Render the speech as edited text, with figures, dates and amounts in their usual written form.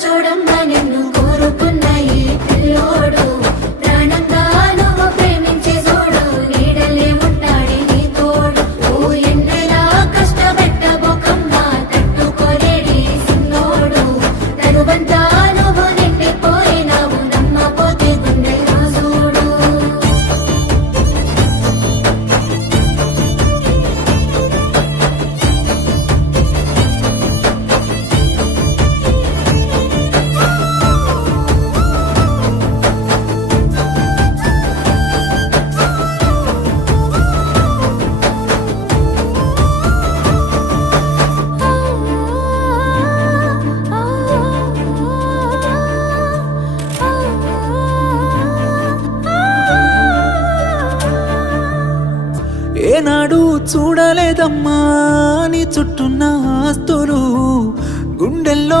చూడమ్మా నిన్ను కోరుకున్న ఈ పిల్లోడు ప్రాణంగా నువ్వు ప్రేమించే చూడు నీడలే ఉంటాడే నీ తోడు ఓ ఎన్నెలా కష్టపెట్టబోకమ్మా తట్టుకోలేడి సిన్నోడు తనువంతా నువ్వు నిండిపోయినావు నమ్మపోతే గుండెల్లో చూడు ఏనాడు చూడలేదమ్మా నీ చుట్టూన్న ఆస్తులు గుండెల్లో